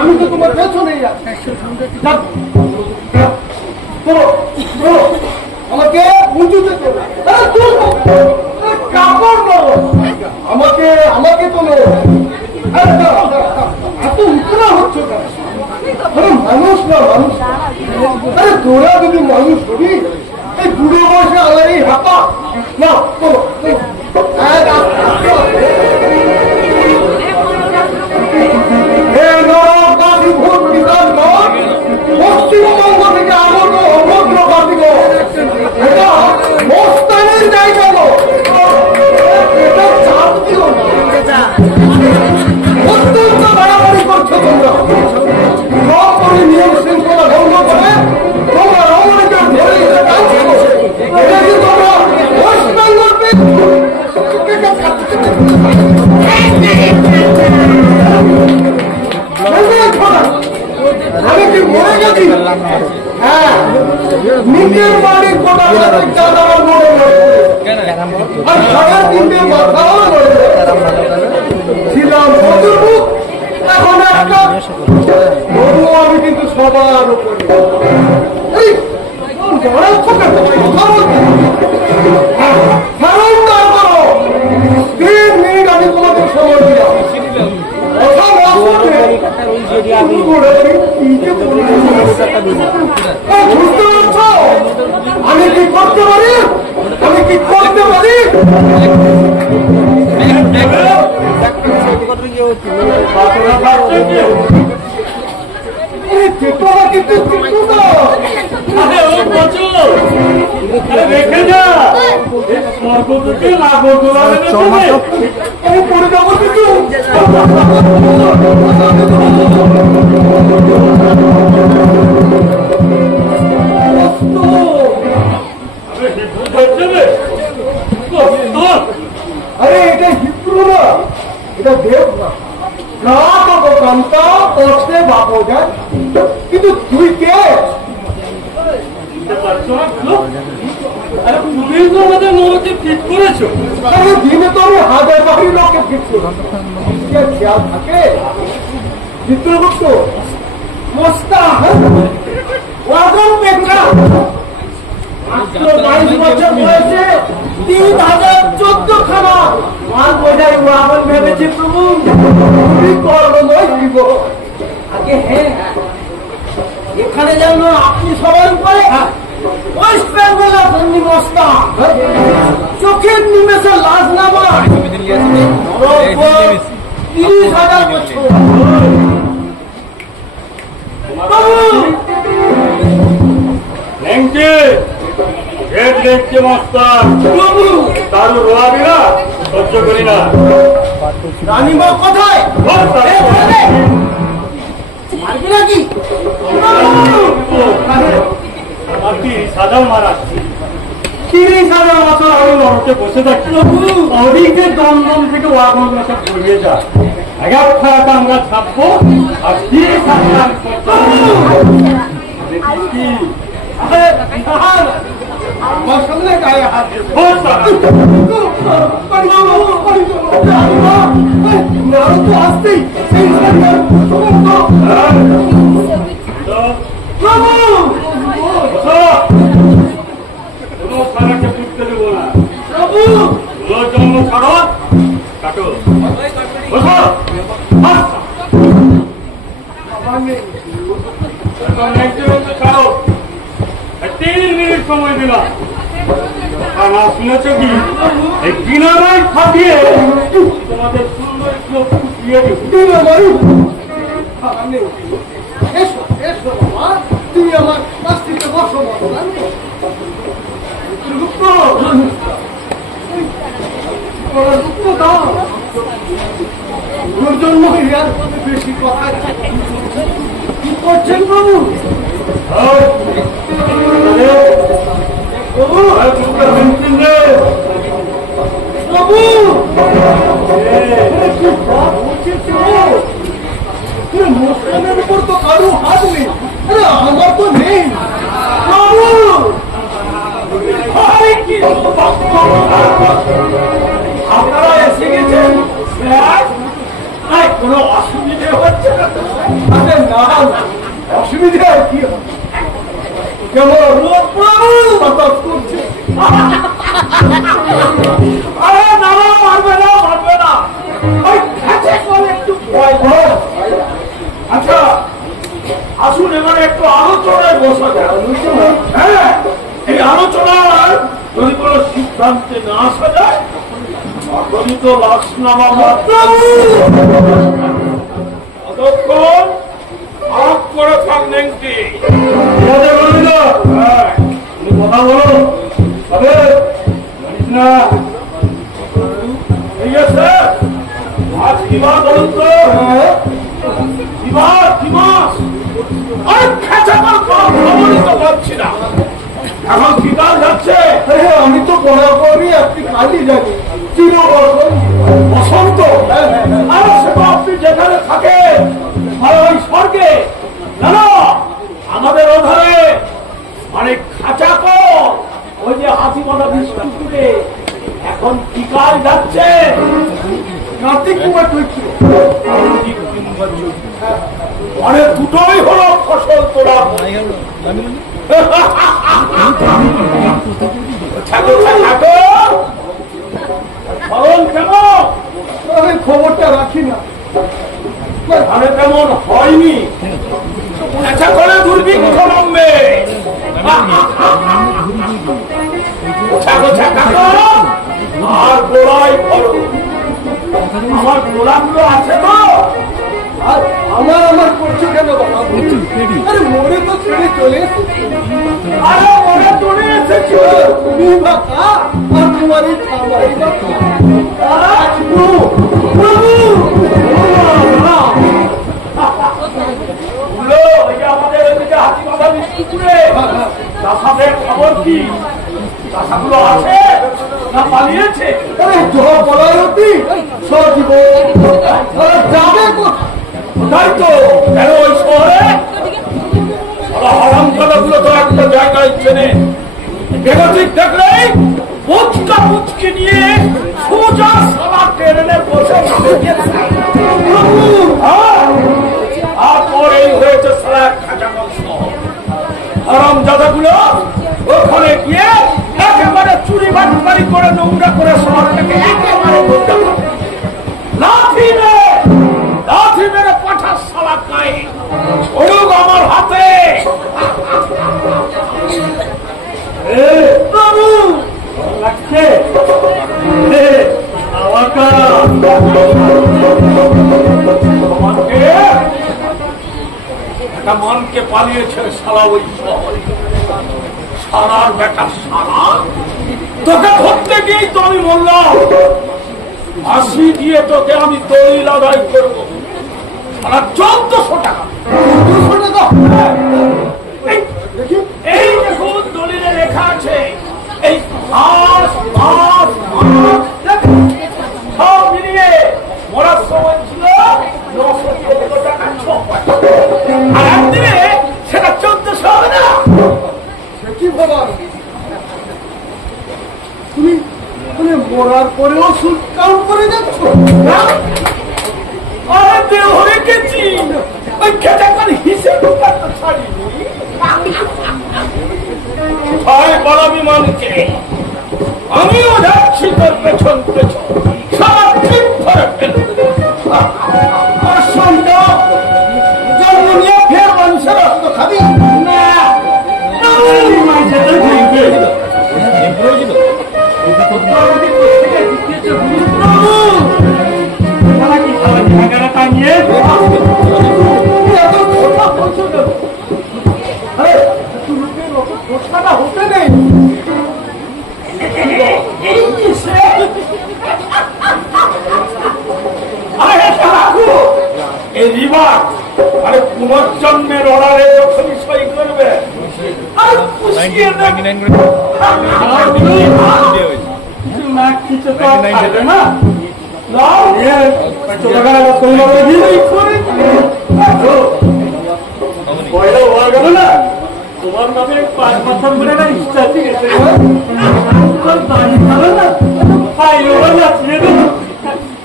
আমি তো তোমার পেছনেই আছি। আমাকে উঁচুতে তোলো, কাপড় করো, আমাকে আমাকে তোলো। এত উত্তরা হচ্ছে কেন? আরে মানুষ না মানুষ, আরে তোরা যদি মানুষ হবি এই বুড়ো বয়সে আলার এই হাঁপা না তোলো। পশ্চিমবঙ্গ থেকে আগত অভদ্রবাদীগ এটা মস্তানের জায়গা, এটা চাপ দিও না। অত্যন্ত বাড়াবাড়ি করছো তোমরা, সব করে নিয়ম শৃঙ্খলা ভঙ্গ করে তোমরা রমণীদের ধরে এটা কি তোমরা ওয়েস্ট বেঙ্গল আমি কি মরে গেছি? হ্যাঁ, নিজের বাড়ির কোটা আমার মনে আর সাড়ে তিনটে মাথাও ছিলাম চতুর্মুখ, এখন একটা তবু আমি কিন্তু সবার উপরে। আমি তোমাদের সময় দিলাম, আমি কি করতে পারি? আমি কি করতে পারি? রেখে যা পড়ে যাবো কিছু। আরে এটা হিব্রু না, এটা দেব না, কামতা করছে বাপো যায়। কিন্তু তুই কে? তুমি তো আমাদের মনকে ফিট করেছো। দিনে তো আমি হাজার বাড়ি লোককে ফিট করি, খেয়াল থাকে। চিত্রগুপ্ত মস্তা ওয়াগন পেটরা 22 বছর বয়সে 3014 খানা মাল বোঝাই ওয়াগন ভেবেছে প্রভু। কর্মময় দিব আগে। হ্যাঁ, এখানে যেন আপনি সবার উপরে ওয়েস্ট বেঙ্গল আপনি মস্তা চোখের নিমেষে লাশ নামা 30,000 বছর। সহ্য করি না। রানীমা কোথায়? মারবি নাকি? 30,000 মারা, 30,000 বছর আমি নরকে বসে থাকি। অনেকে দমদম থেকে ওয়াগন সব ঘুরিয়ে যায়। এক খাওয়াটা আমরা ছাপবো আর 30,000 আমার সামনে গায়ে হাত তো আসতেই কোনো খানাকে পুড়তে দেবো না। জন্ম ছাড়ো কাটো 3 মিনিট সময় দিলাম। খানা শুনেছ কি? এই কিনারায় খাটিয়ে তোমাদের সুন্দর চোখ ফুটিয়ে তুমি আমার কাছ থেকে বসো জন্য বেশি কথা কি করছেন বাবু? মুসলিমের উপর তো কারো হাত নেই, আরে আমার তো নেই। আপনারা এসে গেছেন। কোনো অসুবিধে হচ্ছে না? আরে না, অসুবিধে আর কি হবে? কেমন বাতাস করছে। আরে না, মারবে না, মারবে না, ওই কাছে করে একটু ভয় ভয়। আচ্ছা আসুন এবারে একটু আলোচনায় বসা যায়। হ্যাঁ, এই আলোচনার যদি কোনো সিদ্ধান্তে না আসা যায় তখনই তো লাশ নামা ততক্ষণ আপ করে থাকলেন কি কথা বলো জানিস না ঠিক আছে। আজ কি বার বলুন তো? কি বার, কি মাস? পাচ্ছি না এখন কি কাল যাচ্ছে? আমি তো বরাবরই আপনি কালই জানি চির বসন্ত। আর সেটা আপনি যেখানে থাকেন ওই স্বর্গে না, আমাদের ওধারে মানে খাঁচা কর ওই যে হাতিমাথা বিস্কুটে এখন কি কাল যাচ্ছে? কার্তিক কুমার চৈত্র। মানে দুটোই হলো ফসল তোলা। কেমন আমি খবরটা রাখি না, ধানে তেমন হয়নি। আচ্ছা করে দুর্ভিক্ষ নামবে। আর গোড়াই ফল আমার গোড়াগুলো আছে তো। আর আমার করছো কেন বাবা? আরে মরে তো ছেড়ে চলে এসেছি। আরে মরে চলে এসেছি তুমি বাবা, আর তোমার এই খাবারই আমাদের এদিকে হাতিমাথা বিস্কুটে চাষাদের খবর কি? চাষাগুলো আছে না পালিয়েছে? পলায়তি যাবে তাই তো। কেন ওই শহরে হারামজাদাগুলো তো একটা জায়গায় চেনে। বেগতিক দেখলেই পুচকা পুচকি নিয়ে সোজা সারা ট্রেনে বসে তারপর এই হয়েছে সারা খাঁচা মাংস। হারামজাদাগুলো ওখানে গিয়ে একেবারে চুরি বাটপারি করে নোংরা করে শহরটাকে একেবারে লাঠি মেরে পাঠার সালা গায়ে ছড়ুক আমার হাতে। লাগছে একটা মানকে পালিয়েছে সারা ওই শহরে। সারার বেটা সারা তোকে ধরতে গিয়েই তো আমি বললাম 80 দিয়ে তোকে আমি দলিল আদায় করবো। সারা 1400 টাকা। 1400 টাকা? এই দেখুন দলিলে লেখা আছে। এই সব মিলিয়ে মরার সময় ছিল 900 টাকা 6 পয়সা। আর একদিনে সেটা 1400 হবে না? সে কি বলো তুমি? তুমি মরার পরেও সুদ কাউন্ট করে যাচ্ছ? আরে দেহ রেখেছি ওই খেটাকার হিসেব ছাড়িনি। ভয় বড় বিমানকে আমিও যাচ্ছি তোর পেছন পেছন সারা ট্রিপ ধরে ফেলতে। জন্ম নিয়ে ফের মানুষের রক্ত খাবি না? হতে নেই আরে পুনর্জন্মের অর্ডারে যখনই সই করবে তোমার নামে 5 বছর ধরে না ইচ্ছা ঠিক আছে দাঁড়ি খাবে না পাইলো না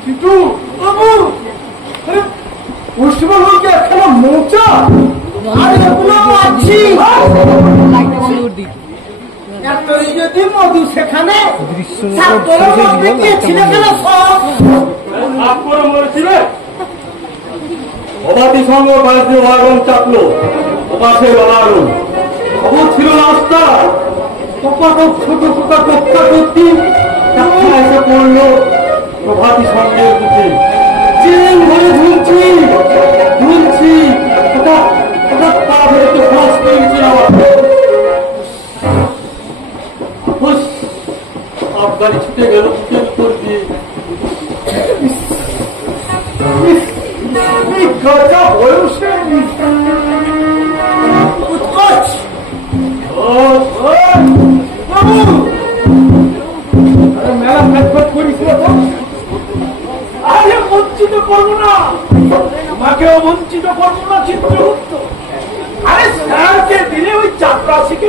কিন্তু বাবু আর এগুলো আছি এতই যদি মধু সেখানে ছিল কেন সব সাপ করে মরেছিলে অবাধি সঙ্গ বাড়িতে ওয়াগন চাপলো ওপাশে লড়ারুন খবর ছিল রাস্তা ছোট পোকা টক্কা করতি এসে পড়লো প্রভাতী সঙ্গের দিকে চিন ধরে ঝুলছি ওটা পা ধরে তো শ্বাস পেয়েছে আমার আফগানি ছুটে গেল বুকের উপর দিয়ে গজা বয়সে উৎকোচ বাবু আরে মেলা ফেটফট করিস তো আরে বঞ্চিত করবো না মাকেও বঞ্চিত করবো না চিত্রগুপ্ত আরে স্যারকে দিলে ওই চাপরাশিকে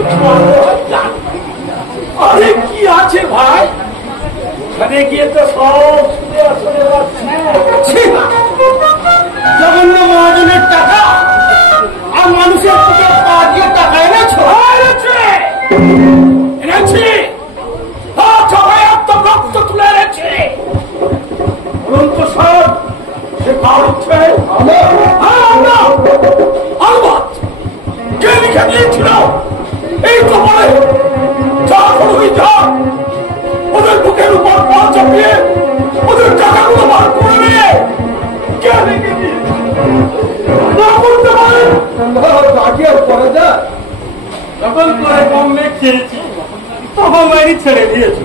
আরে কি আছে ভাই ওখানে গিয়ে তো সব শুনে আসলে জঘন্য মহাজনের টাকা আর মানুষের থেকে পা দিয়ে টাকা এনেছো এনেছি সবাই আত্মভক্ত তুলে এনেছে বলুন তো স্যার সে কার হচ্ছে কে লিখে দিয়েছিল এই তো বলে যা করবি যা ওদের বুকের উপর পা চাপিয়ে ওদের টাকাগুলো বার করে নিয়ে কে লিখে দিয়েছে না করতে পারে বাকি আর করা যায় যখন করে কমে খেয়েছি তখন বাড়ি ছেড়ে দিয়েছো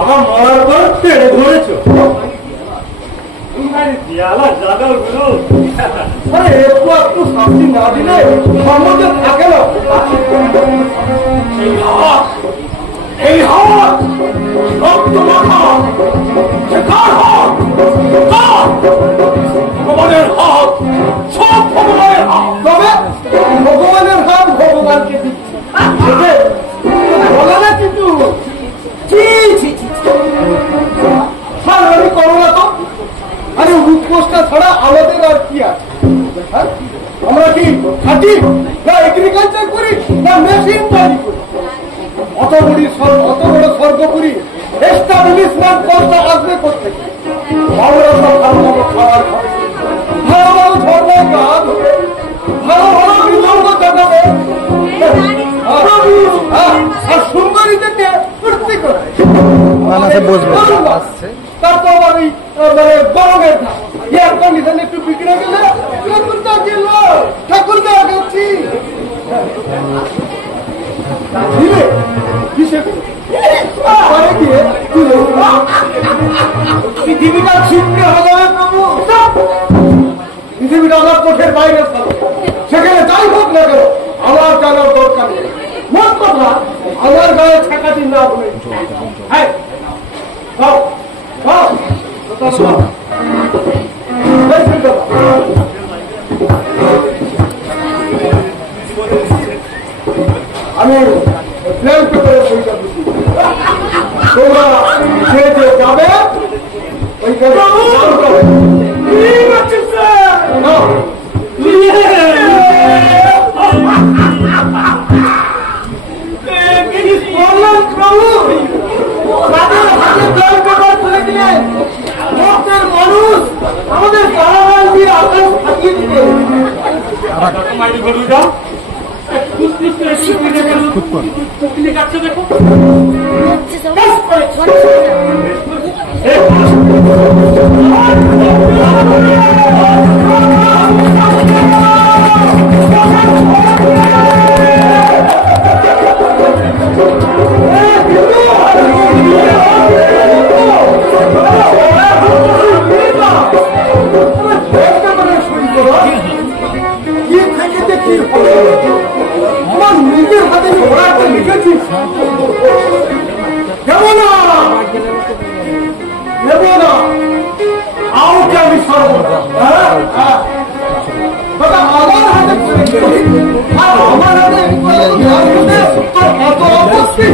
আমার মরার পর ছেড়ে ধরেছো দেয়ালা জাগাল গুলো আরে একটু শান্তি না দিলে সম্বন্ধে থাকে না এই হাত রক্ত মাখা সে কার হাত ভগবানের হাত সব ভগবানের হাত তবে ভগবানের হাত ভগবানকে দিচ্ছে বলে না কিন্তু করো না তো আরে উৎকোষটা ছাড়া আমাদের আর কি আছে আমরা কি খাটি না এগ্রিকালচার করি না মেশিন তৈরি করি অত বড় স্বর্গপুরী এস্টাবলিশমেন্ট করতে আসবে করতে আমরা সব ভালো ভালো খাবার খাবে ভালো ভালো ধর্মের গান ভালো ভালো বিতর্ক দেখাবে আর সুন্দরীদেরকে ফুর্তি করে তার তো আবার ওই মানে গরমের এয়ার কন্ডিশন একটু বিগড়ে গেলে ঠাকুরদা গেল ঠাকুরদা গেছি পৃথিবীটা ছিটকে হবে প্রভু পৃথিবীটা আমার চোখের বাইরে সেখানে যাই হোক না কেন আমার জানার দরকার নেই মোট কথা আমার গায়ে ছাকাটি না বলে হ্যাঁ আমি প্ল্যান পেপারে বইটা বুঝি তোমরা যে যে যাবে ওইখানে মানুষ আমাদের কারাগার দিয়ে আকাশ থাকিয়ে দিবে দেখো আমার নিজের হাতে ওরা একটা লিখেছি কেমন নেব না আউকে আমি সর্বদা আমার হাতে আমার হাতে এত অবস্থি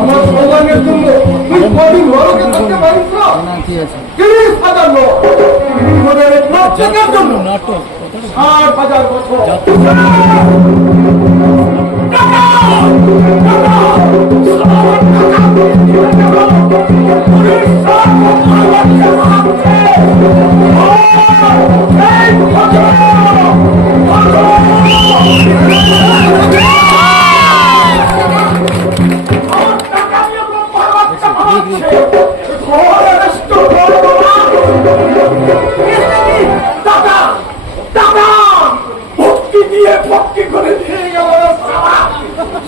আমার সৌভাগ্যের জন্য তুই কদিন ঘরকে থাকতে পারিস না 30,000 লোক জন্য নাটক 60,000 বছর। ভক্তি করে দিয়ে গেল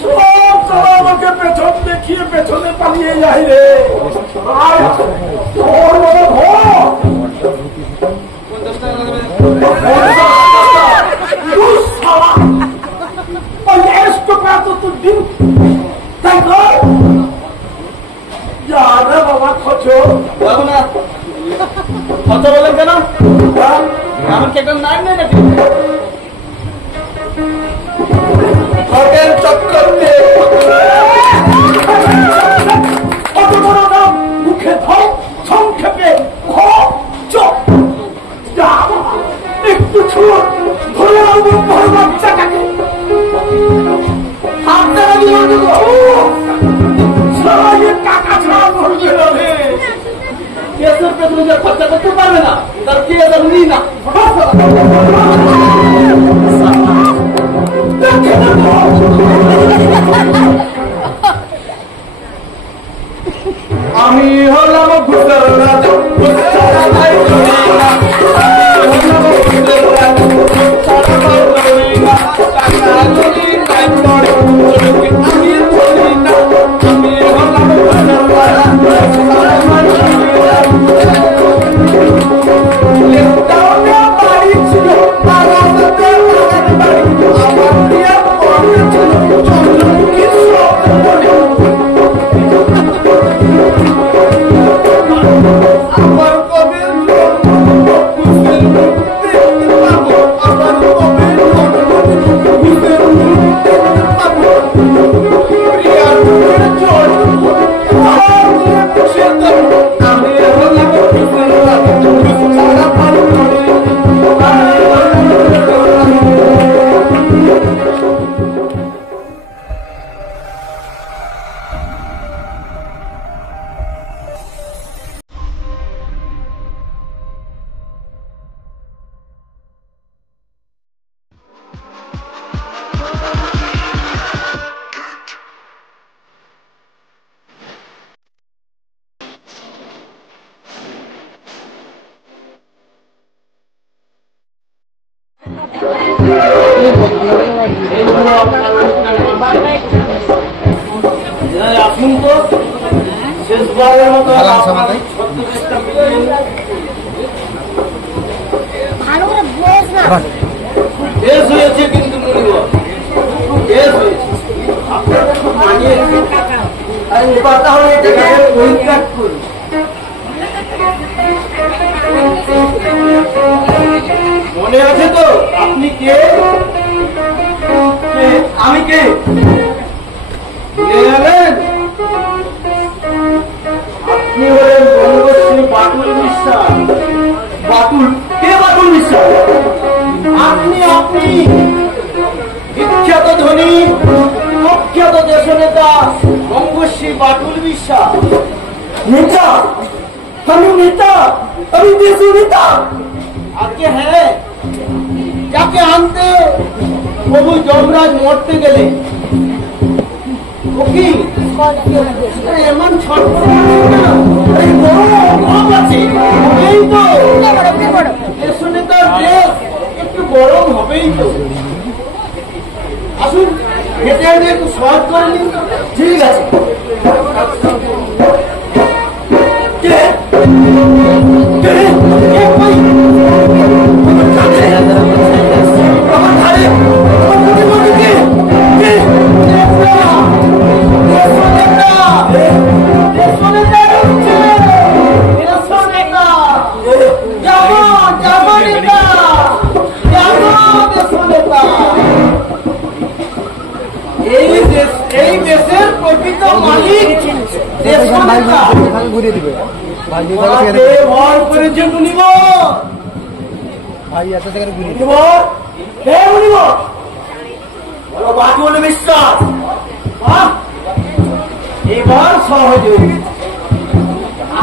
সব আমাকে পেছন দেখিয়ে পেছনে পালিয়ে যাই রে। বাবা খরচ বলেন কেন? আমার কি একটা নাম নেই নাকি? হোটেল চক্কর মুখে ধর সংক্ষেপে একটু ছুট ধরে আনবো বাচ্চাটাকে টাকা ছাড়া ধরবে খরচা করতে পারবে না, তার কি নি না। আমি হলাম ঘুষের রাজা, আসুন তো শেষবারের মতো বেশ হয়েছে, কিন্তু তাহলে এটাকে পরিত্যাগ করি। মনে আছে তো আপনি কে? আমি কে? আপনি হলেন বঙ্গশ্রী বাটুল বিশ্বাস। বাটুল কে? বাটুল বিশ্বাস আপনি বিখ্যাত ধনী প্রখ্যাত দেশনেতা বঙ্গশ্রী বাটুল বিশ্বাস। নেতা? আমি নেতা? আমি দেশ নেতা? আজকে হ্যাঁ, যাকে আনতে প্রভু যমরাজ মরতে গেলে এমন একটু গরম হবেই তো। আসুন হেঁটে হেঁটে একটু সহজ করে নিন। ঠিক আছে। এই দেশের প্রকৃত মালিক ঘুরিয়ে দিবে ভর করেছে নিব। ভাই এত জায়গায় ঘুরি বাটুল বিশ্বাস এবার সহজে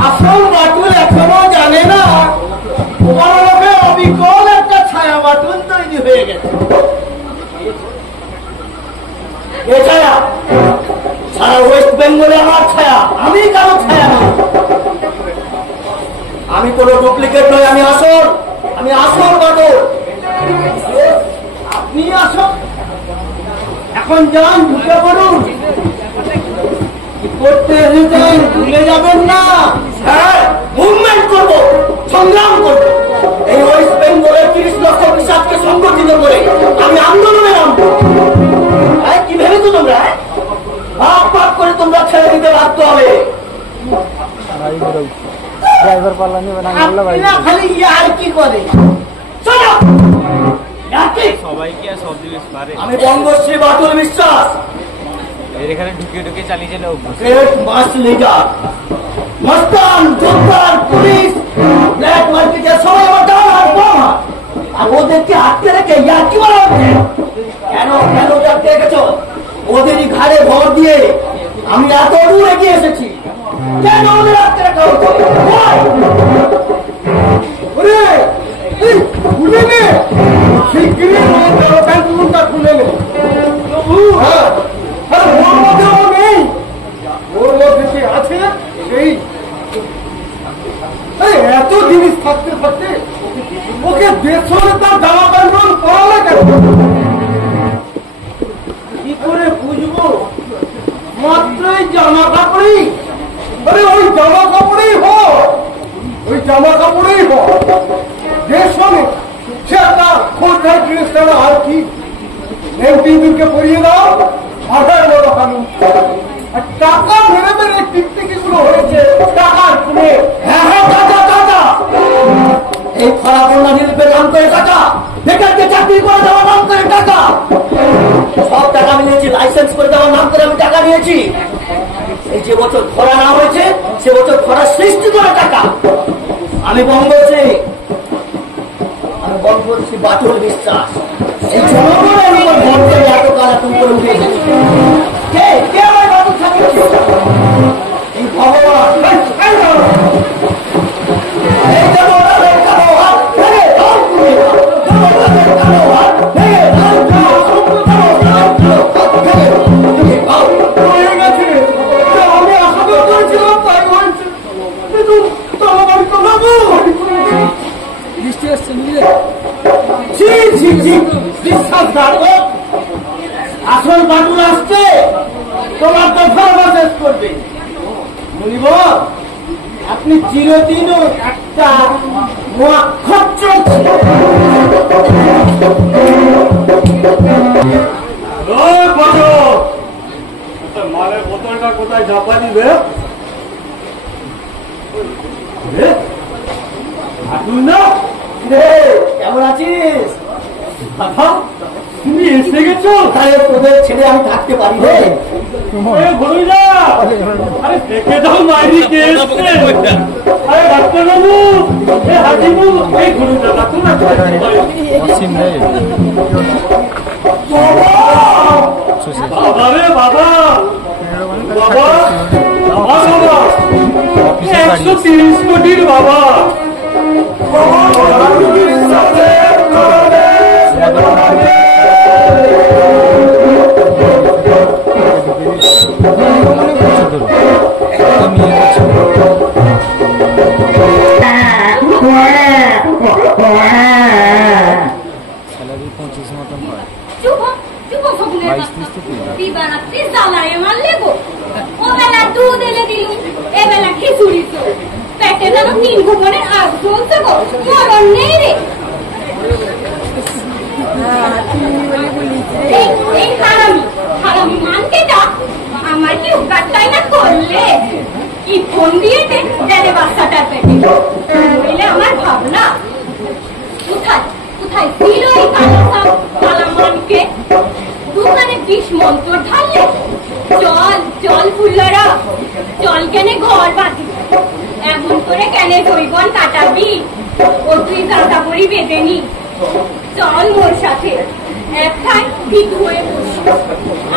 আসল বাটুল এখনো জানে না তোমার লোকে অবিকল একটা ছায়া বাটুল তৈরি হয়ে গেছে। এ ছায়া সারা ওয়েস্ট বেঙ্গলে আমার ছায়া, আমি কারো ছায়া না। আমি কোনো ডুপ্লিকেট নই, আমি আসল বাটুল। আপনি আসল, এখন যান ঢুকে পড়ুন। কি করতে এসেছেন ভুলে যাবেন না। হ্যাঁ, মুভমেন্ট করবো, সংগ্রাম করবো। এই ওয়েস্ট বেঙ্গলের 30 লক্ষ কৃষককে সংগঠিত করে আমি আন্দোলনে নামবো। কি ভেবেছো তোমরা? ভাগ করে তোমরা ছেড়ে দিতে বাধ্য হবে। ড্রাইভার পাল্লা নেবে না ভাই, খালি আর কি করে সবাইকে আর সব জিনিস পারে। আমি বঙ্গশ্রী বাটুল বিশ্বাস, এখানে ঢুকে ঢুকে চালিয়ে গেলে গ্রেট মাস লিডার, মস্তান, জোরদার, পুলিশ, ব্ল্যাক মার্কেটের সবাই আমার ডান আর বাম হাত। আর ওদেরকে হাঁটতে রেখে ইয়ার কি বলা হচ্ছে? কেন ডাকতে রেখেছ? ওদেরই ঘাড়ে ভর দিয়ে আমি এত দূর এগিয়ে এসেছি। কেন ওদের হাঁটতে রাখা হচ্ছে? খুলে নে, শিগগিরই প্যান্টুনটা খুলে নে। হ্যাঁ, ওর মধ্যেও নেই, ওর মধ্যে কি আছে সেই এত জিনিস থাকতে থাকতে ওকে দেশে তার জামা প্যান্ট পরালে কেন? কি করে বুঝবো? মাত্রই জামা কাপড়ই, ওই জামা কাপড়েই ওই জামা কাপড়েই দেশ মানে সে একটা খোঁজদার জিনিস কেন? আর কি তিনজনকে পরিয়ে দাও, হাজার বড় হালু। আর টাকা মেরে মেরে টিকটিকি গুলো হয়েছে টাকার কিনে। হ্যাঁ টাকা, এই খরা বন্যা নির্পের নাম করে টাকা, বেকারকে চাকরি করে দেওয়ার নাম করে টাকা, সব টাকা আমি নিয়েছি, লাইসেন্স করে দেওয়ার নাম করে আমি টাকা নিয়েছি। এই যে বছর খরা না হয়েছে সে বছর খরা সৃষ্টি করে টাকা। আমি বঙ্গশ্রী বাটুল বিশ্বাস, এই জনগণের উপর ভর করে এত কালা তুমি করে উঠে এসেছি। কে আমার বাটুল থাকিয়েছে? এই ভগবান। এই জনগণের কালো হাত ভেঙে দাও তুমি, জনগণের কালো হাত ভেঙে দাও তুমি, হয়ে গেছে, আমি আশা করেছিলাম তাই হয়েছে। কিন্তু তাড়াতাড়ি তো ভাবো বৃষ্টি আসছে বুঝলে। বিশ্বাসঘাতক, আসল বাটুল আসছে, তোমার তো ধর্মা শেষ করবে। বলিব আপনি চিরদিন একটা মালের বোতলটা কোথায় ঝাপা দিবে? কেমন আছিস? তুমি এসে গেছো? তাহলে তোদের ছেড়ে আমি থাকতে পারি রে। আরে দেখে যাও মাইরি কে এসছে। আরে ডাক্তারবাবু, হাজিবাবু, এই ঘুরুদা ডাক্তার অসীম রে বাবা রে বাবা, বাবা 130 কোটির বাবা। স্যালারি 25 মতন পায়। চুপ ফগুনের তুই বানাতে জ্বালায় মারলে গো। ও বেলা দুধ এলে দিলু, এ বেলা খিচুড়ি তো পেটে যেন 3 ভুবনের আগ চলছে গো, মরণ নেই রে। এই হারামি মানকেটা আমার কি উগারটাই না করলে কি ফোন দিয়েছে দেলে বাচ্চাটার পেটে। বললে আমার ভাবনা কোথায় ছিল এই কালামানকে? দোকানে 20 মন্ত্র ঢাললে চল ফুল্লারা, চল কেনে ঘর বাঁধি, এমন করে কেনে জৈবন কাটাবি? ও তুই দাদা দড়ি বেঁধে নি। চল মোর সাথে একখান ঠিক হয়ে বসি।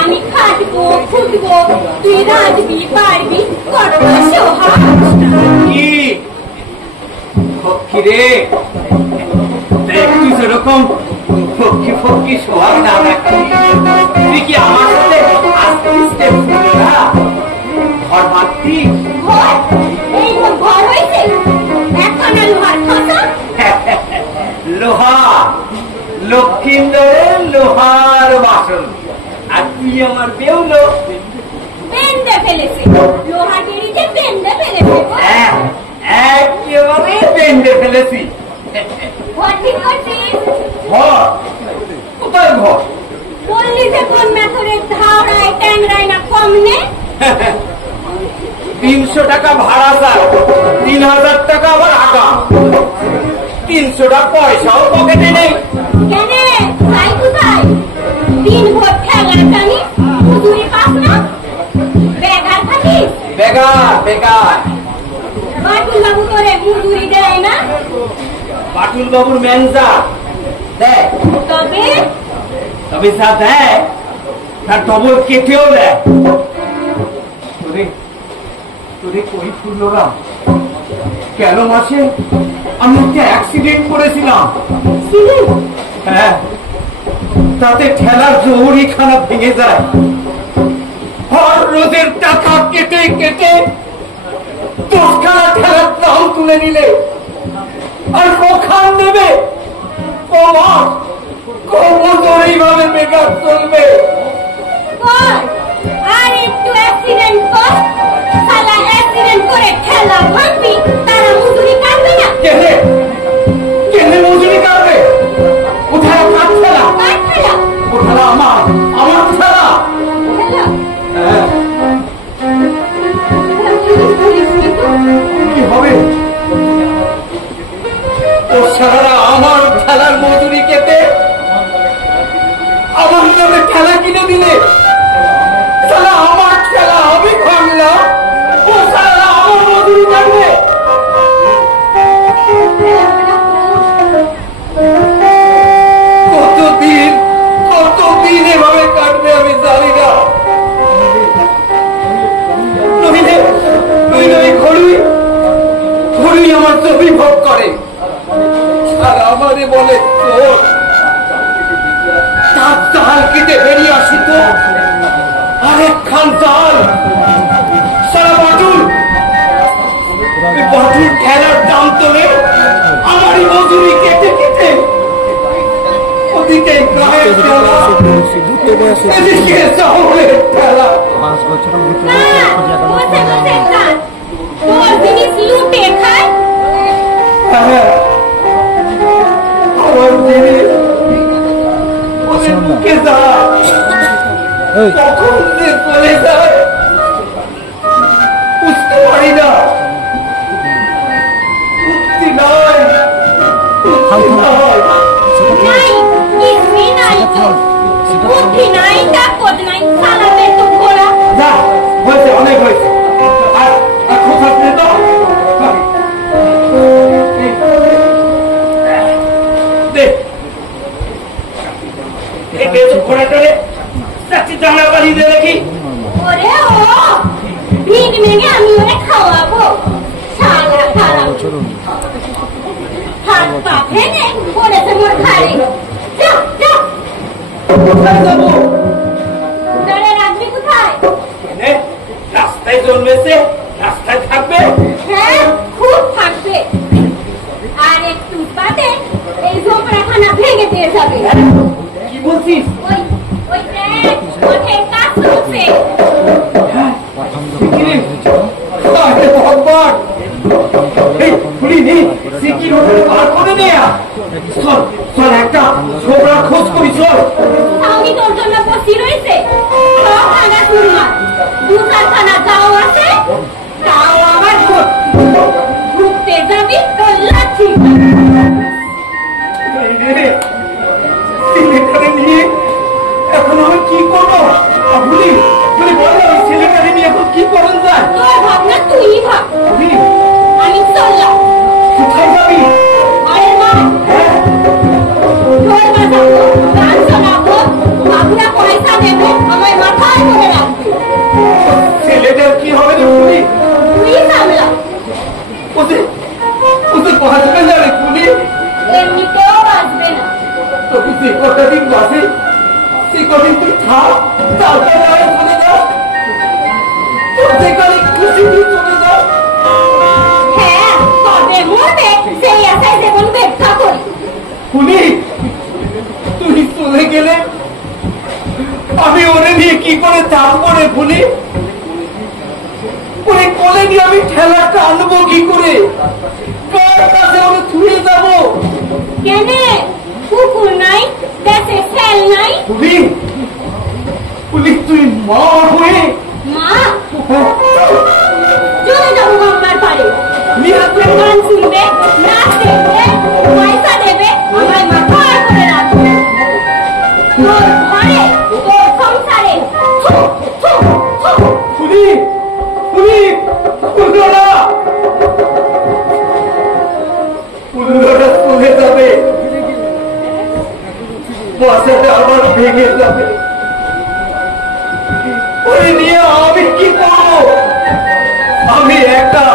আমি খাটবো খুঁজবো, তুই রাঁধবি পারবি, করবো সোহাগ। কি ফক্কি রে, একটু সেরকম ফক্কি ফক্কি সোহাগ না রাখি, তুই কি আমার সাথে আস্তে আস্তে ঘর বাঁধতি? ঘর? এই ঘর হয়েছে একখানা লোহার খাঁচা। লোহা, লক্ষিন্দরের লোহার বাসন, আর তুই আমার বেউলো। বেঁধে ফেলেছে লোহার বেড়ি যে বেঁধে ফেলেছে। একেবারে বেঁধে ফেলেছি। ঘর ঠিক করছিস? ঘর? কোথায় ঘর? বললি যে কন্যা করে ধাওড়ায় ট্যাংরায় না কম নে। 300 টাকা ভাড়া স্যার, 3000 টাকা আবার আঁকা, 300 টাকা পয়সাও পকেটে নেই। কেন তাই কোথায়? দিন ভোর ঠেলার জানি মজুরি পাস না, বেগার থাকিস। বেগার বেগার। বাটুল বাবু করে মজুরি দেয় না? বাটুল বাবুর ম্যানেজার দেয়, তবে তবে যা দেয় তার ডবল কেটেও দেয়। তোরে তোরে কই ফুলরা কেন মাসে আমি একটা অ্যাক্সিডেন্ট করেছিলাম। হ্যাঁ, তাতে ঠেলার জহুরি খানা ভেঙে যায়। হর রোজের টাকা কেটে কেটে 10খানা ঠেলার দাম তুলে নিলে আর কখান দেবে? কবছর এইভাবে বেকার চলবে। আর একটু অ্যাক্সিডেন্ট কর, শালা অ্যাক্সিডেন্ট করে ঠেলা ভাঙবি, তারা মজুরি কাটবে না? কেনে কেনে মজুরি কাটবে? কোথায় কাঠ ঠেলা? কাট ঠেলা? কোথায় আমার আমার ঠেলা? ঠেলা? হ্যাঁ, কি হবে? ও সারা আমার ঠেলার মজুরি কেটে আমার নামে ঠেলা কিনে দিলে। সারা আমার ঠেলা আমি ভাঙলাম, ও সারা আমার মজুরি কাটবে। কতদিন এভাবে কাটবে আমি জানি না। নইলে ঘড়ুই আমার ছবি ভোগ করে আর আমারে বলে তার চাল কেটে বেরিয়ে আসি তো আরেকখান চাল। সারা বাটুল খেলার দাম তোলে আমারই মজুরি কেটে কেটে। ওদিকে গায়ের খেলা, এদিকে শহরের খেলা। 5 বছরের ভিতরে বসে বসে খান, তোর জিনিস লুটে খায়। আমার জিনিস ওদের মুখে যায়, কখন যে চলে যায় বুঝতে পারি না। মুক্তি নয়, মুক্তি নয়। নাই, কিছুই নাই তো। বুদ্ধি নাই, তাকত নাই, সালাতে তো ঘোড়া। যা, হয়েছে, অনেক হয়েছে। আর কোথাও তো দেখ একে তো ঘোড়াটারে চাচ্ছি জানা বাড়ি দিয়ে দেখি। ওরে ও ভিড় মেঘে আমি ওরে খাওয়াবো, শালা খারাপ। হাত পা ভেঙে পড়েছে মোর ঘাড়ে। যা যা, কোথায় যাবো? ধরে রাখবি কোথায়? রাস্তায় জন্মেছে, রাস্তায় থাকবে। হ্যাঁ, খুব থাকবে। আর একটু বাদে এই ঝোপড়াখানা ভেঙে দিয়ে যাবে। কি বলছিস? ওই ওই দেখ, ওঠের কাজ চলছে। ভগবান, এই খুলিনি সিকি রোডে পার করে নেয়া। চল চল, একটা ছোকরা খোঁজ করি, চল। আমি তোর জন্য বসি রয়েছে, সব ভাঙা চুরমা, 2-4খানা যাও আছে, তাও আবার ঘুরতে যাবি তোর লাঠি। ছেলেটাকে নিয়ে এখন আমি কি করবো? ভুলি বলে ওই ছেলেটাকে নিয়ে এখন কি করা যায়? তোর ভাবনা তুই ভাব, ভুলি, আমি চললাম। কোথায় যাবি? ঘরের মা, হ্যাঁ যে কটা দিন বাসে সে কদিন তুই থাক, তারপর নয় চলে যা, তোর যেখানে খুশি তুই চলে যা। হ্যাঁ, কবে মরবে সেই আশায় জীবন ব্যাখ্যা করি। খুনি, তুই চলে গেলে আমি ওরে নিয়ে কি করে থাকবো রে খুনি? ওরে কোলে নিয়ে আমি ঠেলাটা আনবো কি করে? কার কাছে ওরে ছুঁয়ে যাবো? কেনে কুকুর নাই, দেশে সেল নাই। খুনি, খুনি তুই মা হয়ে মা চলে যাবো গঙ্গার পাড়ে। আপনার গান শুনবে, নাচ দেখবে, পয়সা দেবে, আমায় মাথায় করে রাখবে। তোর ঘরে, তোর সংসারে থু, থু, থু। খুনি, খুনি, পুরোটা চলে যাবে, বাসাটা আবার ভেঙে যাবে। ওরে নিয়ে আমি কি করবো? আমি একা